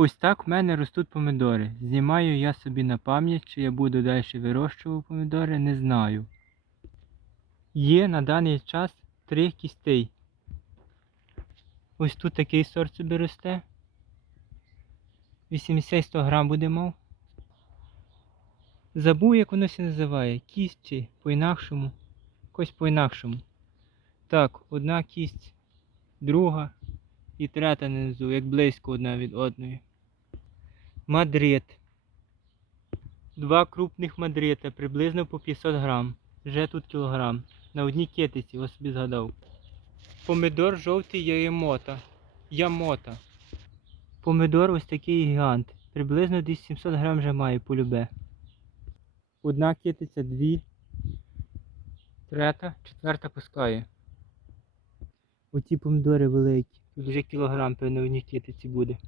Ось так в мене ростуть помидори. Знімаю я собі на пам'ять, чи я буду далі вирощувати помидори, не знаю. Є на даний час три кістей. Ось тут такий сорт собі росте. 80-100 грам буде мав. Забув, як воно се називає. Кість чи по-інакшому. Якось по-інакшому. Так, одна кість, друга і третя внизу, як близько одна від одної. Мадрид. Два крупних мадрита, приблизно по 500 грам. Вже тут кілограм. На одній китиці, ось собі згадав. Помидор жовтий яємота. Ямота. Помидор ось такий гігант. Приблизно десь 700 грам вже має полюбе. Одна китиця, дві. Третя, четверта пускає. Оці помидори великі. Тут вже кілограм, певно, в одній китиці буде.